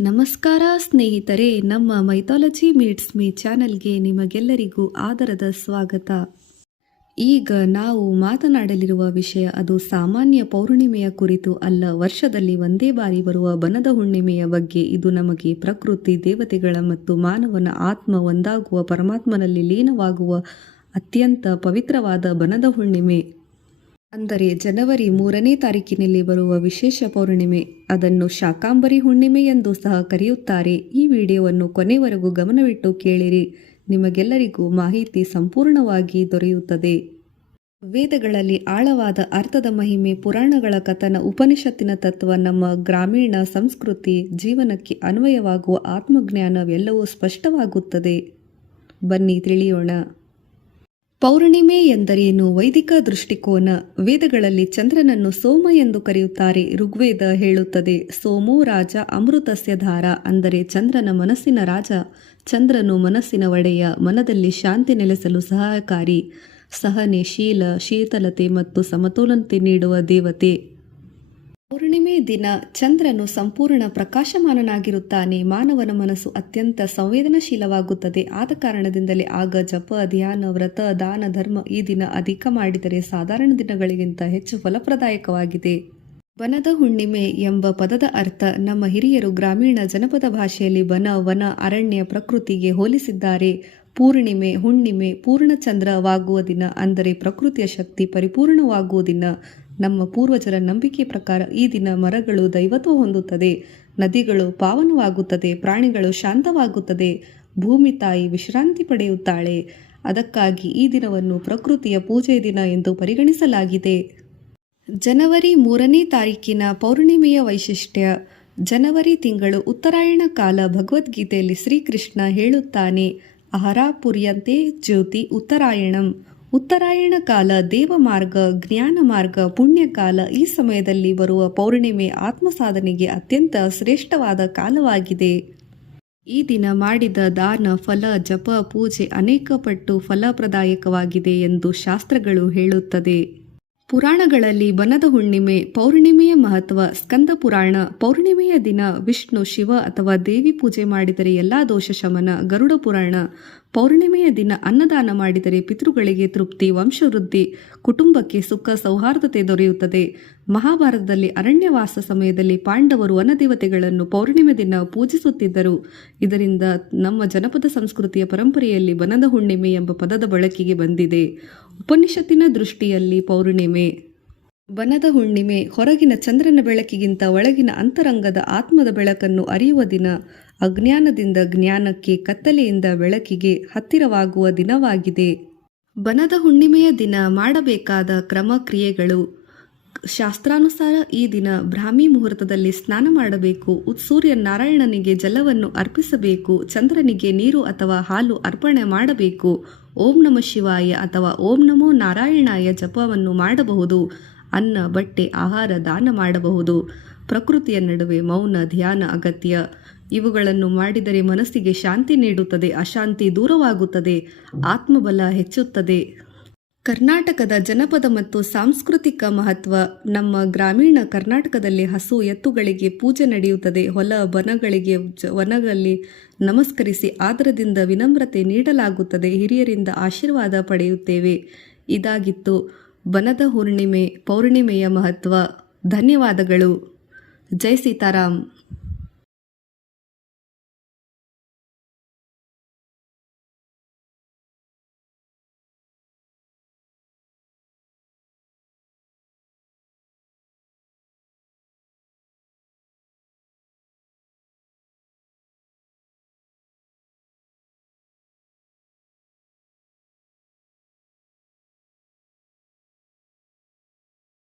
ನಮಸ್ಕಾರ ಸ್ನೇಹಿತರೆ, ನಮ್ಮ ಮೈಥಾಲಜಿ ಮೀಟ್ಸ್ ಮೀ ಚಾನೆಲ್ಗೆ ನಿಮಗೆಲ್ಲರಿಗೂ ಆದರದ ಸ್ವಾಗತ. ಈಗ ನಾವು ಮಾತನಾಡಲಿರುವ ವಿಷಯ ಅದು ಸಾಮಾನ್ಯ ಪೌರ್ಣಿಮೆಯ ಕುರಿತು ಅಲ್ಲ, ವರ್ಷದಲ್ಲಿ ಒಂದೇ ಬಾರಿ ಬರುವ ಬನದ ಹುಣ್ಣಿಮೆಯ ಬಗ್ಗೆ. ಇದು ನಮಗೆ ಪ್ರಕೃತಿ, ದೇವತೆಗಳ ಮತ್ತು ಮಾನವನ ಆತ್ಮ ಒಂದಾಗುವ ಪರಮಾತ್ಮನಲ್ಲಿ ಲೀನವಾಗುವ ಅತ್ಯಂತ ಪವಿತ್ರವಾದ ಬನದ ಹುಣ್ಣಿಮೆ. ಅಂದರೆ ಜನವರಿ ಮೂರನೇ ತಾರೀಕಿನಲ್ಲಿ ಬರುವ ವಿಶೇಷ ಪೌರ್ಣಿಮೆ, ಅದನ್ನು ಶಾಕಾಂಬರಿ ಹುಣ್ಣಿಮೆ ಎಂದು ಸಹ ಕರೆಯುತ್ತಾರೆ. ಈ ವಿಡಿಯೋವನ್ನು ಕೊನೆವರೆಗೂ ಗಮನವಿಟ್ಟು ಕೇಳಿರಿ. ನಿಮಗೆಲ್ಲರಿಗೂ ಮಾಹಿತಿ ಸಂಪೂರ್ಣವಾಗಿ ದೊರೆಯುತ್ತದೆ. ವೇದಗಳಲ್ಲಿ ಆಳವಾದ ಅರ್ಥದ ಮಹಿಮೆ, ಪುರಾಣಗಳ ಕಥನ, ಉಪನಿಷತ್ತಿನ ತತ್ವ, ನಮ್ಮ ಗ್ರಾಮೀಣ ಸಂಸ್ಕೃತಿ, ಜೀವನಕ್ಕೆ ಅನ್ವಯವಾಗುವ ಆತ್ಮಜ್ಞಾನವೆಲ್ಲವೂ ಸ್ಪಷ್ಟವಾಗುತ್ತದೆ. ಬನ್ನಿ ತಿಳಿಯೋಣ. ಪೌರ್ಣಿಮೆ ಎಂದರೇನು ವೈದಿಕ ದೃಷ್ಟಿಕೋನ? ವೇದಗಳಲ್ಲಿ ಚಂದ್ರನನ್ನು ಸೋಮ ಎಂದು ಕರೆಯುತ್ತಾರೆ. ಋಗ್ವೇದ ಹೇಳುತ್ತದೆ, ಸೋಮೋ ರಾಜ ಅಮೃತಸ್ಯ ಧಾರ ಅಂದರೆ ಚಂದ್ರನ ಮನಸ್ಸಿನ ರಾಜ. ಚಂದ್ರನು ಮನಸ್ಸಿನ ಒಡೆಯ, ಮನದಲ್ಲಿ ಶಾಂತಿ ನೆಲೆಸಲು ಸಹಕಾರಿ. ಸಹನೆ ಶೀಲ, ಶೀತಲತೆ ಮತ್ತು ಸಮತೋಲನತೆ ನೀಡುವ ದೇವತೆ. ಪೌರ್ಣಿಮೆ ದಿನ ಚಂದ್ರನು ಸಂಪೂರ್ಣ ಪ್ರಕಾಶಮಾನನಾಗಿರುತ್ತಾನೆ. ಮಾನವನ ಮನಸ್ಸು ಅತ್ಯಂತ ಸಂವೇದನಾಶೀಲವಾಗುತ್ತದೆ. ಆದ ಕಾರಣದಿಂದಲೇ ಆಗ ಜಪ, ಧ್ಯಾನ, ವ್ರತ, ದಾನ, ಧರ್ಮ ಈ ದಿನ ಅಧಿಕ ಮಾಡಿದರೆ ಸಾಧಾರಣ ದಿನಗಳಿಗಿಂತ ಹೆಚ್ಚು ಫಲಪ್ರದಾಯಕವಾಗಿದೆ. ಬನದ ಹುಣ್ಣಿಮೆ ಎಂಬ ಪದದ ಅರ್ಥ ನಮ್ಮ ಹಿರಿಯರು ಗ್ರಾಮೀಣ ಜನಪದ ಭಾಷೆಯಲ್ಲಿ ಬನ ವನ, ಅರಣ್ಯ, ಪ್ರಕೃತಿಗೆ ಹೋಲಿಸಿದ್ದಾರೆ. ಪೂರ್ಣಿಮೆ, ಹುಣ್ಣಿಮೆ ಪೂರ್ಣಚಂದ್ರವಾಗುವ ದಿನ ಅಂದರೆ ಪ್ರಕೃತಿಯ ಶಕ್ತಿ ಪರಿಪೂರ್ಣವಾಗುವ ದಿನ. ನಮ್ಮ ಪೂರ್ವಜರ ನಂಬಿಕೆ ಪ್ರಕಾರ ಈ ದಿನ ಮರಗಳು ದೈವತ್ವ ಹೊಂದುತ್ತದೆ. ನದಿಗಳು ಪಾವನವಾಗುತ್ತದೆ. ಪ್ರಾಣಿಗಳು ಶಾಂತವಾಗುತ್ತದೆ. ಭೂಮಿ ತಾಯಿ ವಿಶ್ರಾಂತಿ ಪಡೆಯುತ್ತಾಳೆ. ಅದಕ್ಕಾಗಿ ಈ ದಿನವನ್ನು ಪ್ರಕೃತಿಯ ಪೂಜೆ ದಿನ ಎಂದು ಪರಿಗಣಿಸಲಾಗಿದೆ. ಜನವರಿ ಮೂರನೇ ತಾರೀಕಿನ ಪೌರ್ಣಿಮೆಯ ವೈಶಿಷ್ಟ್ಯ. ಜನವರಿ ತಿಂಗಳು ಉತ್ತರಾಯಣ ಕಾಲ ಭಗವದ್ಗೀತೆಯಲ್ಲಿ ಶ್ರೀಕೃಷ್ಣ ಹೇಳುತ್ತಾನೆ. ಅಹರಾ ಪುರ್ಯಂತೆ ಜ್ಯೋತಿ ಉತ್ತರಾಯಣಂ. ಉತ್ತರಾಯಣ ಕಾಲ ದೇವಮಾರ್ಗ ಜ್ಞಾನ ಮಾರ್ಗ ಪುಣ್ಯಕಾಲ ಈ ಸಮಯದಲ್ಲಿ ಬರುವ ಪೌರ್ಣಿಮೆ ಆತ್ಮಸಾಧನೆಗೆ ಅತ್ಯಂತ ಶ್ರೇಷ್ಠವಾದ ಕಾಲವಾಗಿದೆ. ಈ ದಿನ ಮಾಡಿದ ದಾನ, ಫಲ, ಜಪ, ಪೂಜೆ ಅನೇಕ ಪಟ್ಟು ಫಲಪ್ರದಾಯಕವಾಗಿದೆ ಎಂದು ಶಾಸ್ತ್ರಗಳು ಹೇಳುತ್ತದೆ. ಪುರಾಣಗಳಲ್ಲಿ ಬನದ ಹುಣ್ಣಿಮೆ, ಪೌರ್ಣಿಮೆಯ ಮಹತ್ವ, ಸ್ಕಂದ ಪುರಾಣ, ಪೌರ್ಣಿಮೆಯ ದಿನ ವಿಷ್ಣು, ಶಿವ ಅಥವಾ ದೇವಿ ಪೂಜೆ ಮಾಡಿದರೆ ಎಲ್ಲಾ ದೋಷ ಶಮನ, ಗರುಡ ಪುರಾಣ, ಪೌರ್ಣಿಮೆಯ ದಿನ ಅನ್ನದಾನ ಮಾಡಿದರೆ ಪಿತೃಗಳಿಗೆ ತೃಪ್ತಿ, ವಂಶವೃದ್ಧಿ, ಕುಟುಂಬಕ್ಕೆ ಸುಖ, ಸೌಹಾರ್ದತೆ ದೊರೆಯುತ್ತದೆ. ಮಹಾಭಾರತದಲ್ಲಿ ಅರಣ್ಯವಾಸ ಸಮಯದಲ್ಲಿ ಪಾಂಡವರು ವನದೇವತೆಗಳನ್ನು ಪೌರ್ಣಿಮೆ ದಿನ ಪೂಜಿಸುತ್ತಿದ್ದರು. ಇದರಿಂದ ನಮ್ಮ ಜನಪದ ಸಂಸ್ಕೃತಿಯ ಪರಂಪರೆಯಲ್ಲಿ ಬನದ ಹುಣ್ಣಿಮೆ ಎಂಬ ಪದದ ಬಳಕೆಗೆ ಬಂದಿದೆ. ಉಪನಿಷತ್ತಿನ ದೃಷ್ಟಿಯಲ್ಲಿ ಪೌರ್ಣಿಮೆ. ಬನದ ಹುಣ್ಣಿಮೆ ಹೊರಗಿನ ಚಂದ್ರನ ಬೆಳಕಿಗಿಂತ ಒಳಗಿನ ಅಂತರಂಗದ ಆತ್ಮದ ಬೆಳಕನ್ನು ಅರಿಯುವ ದಿನ. ಅಜ್ಞಾನದಿಂದ ಜ್ಞಾನಕ್ಕೆ ಕತ್ತಲೆಯಿಂದ ಬೆಳಕಿಗೆ ಹತ್ತಿರವಾಗುವ ದಿನವಾಗಿದೆ. ಬನದ ಹುಣ್ಣಿಮೆಯ ದಿನ ಮಾಡಬೇಕಾದ ಕ್ರಮ ಕ್ರಿಯೆಗಳು. ಶಾಸ್ತ್ರಾನುಸಾರ ಈ ದಿನ ಬ್ರಾಹ್ಮಿ ಮುಹೂರ್ತದಲ್ಲಿ ಸ್ನಾನ ಮಾಡಬೇಕು. ಸೂರ್ಯ ನಾರಾಯಣನಿಗೆ ಜಲವನ್ನು ಅರ್ಪಿಸಬೇಕು. ಚಂದ್ರನಿಗೆ ನೀರು ಅಥವಾ ಹಾಲು ಅರ್ಪಣೆ ಮಾಡಬೇಕು. ಓಂ ನಮ ಶಿವಾಯ ಅಥವಾ ಓಂ ನಮೋ ನಾರಾಯಣಾಯ ಜಪವನ್ನು ಮಾಡಬಹುದು. ಅನ್ನ, ಬಟ್ಟೆ, ಆಹಾರ, ದಾನ ಮಾಡಬಹುದು. ಪ್ರಕೃತಿಯ ನಡುವೆ ಮೌನ, ಧ್ಯಾನ, ಅಗತ್ಯ ಇವುಗಳನ್ನು ಮಾಡಿದರೆ ಮನಸ್ಸಿಗೆ ಶಾಂತಿ ನೀಡುತ್ತದೆ. ಅಶಾಂತಿ ದೂರವಾಗುತ್ತದೆ. ಆತ್ಮಬಲ ಹೆಚ್ಚುತ್ತದೆ. ಕರ್ನಾಟಕದ ಜನಪದ ಮತ್ತು ಸಾಂಸ್ಕೃತಿಕ ಮಹತ್ವ ನಮ್ಮ ಗ್ರಾಮೀಣ ಕರ್ನಾಟಕದಲ್ಲಿ ಹಸು ಎತ್ತುಗಳಿಗೆ ಪೂಜೆ ನಡೆಯುತ್ತದೆ. ಹೊಲ ಬನಗಳಿಗೆ ವನಗಳಲ್ಲಿ ನಮಸ್ಕರಿಸಿ ಆದರದಿಂದ ವಿನಮ್ರತೆ ನೀಡಲಾಗುತ್ತದೆ. ಹಿರಿಯರಿಂದ ಆಶೀರ್ವಾದ ಪಡೆಯುತ್ತೇವೆ. ಇದಾಗಿತ್ತು ಬನದ ಹುರ್ಣಿಮೆ, ಪೌರ್ಣಿಮೆಯ ಮಹತ್ವ. ಧನ್ಯವಾದಗಳು. ಜೈ ಸೀತಾರಾಮ್.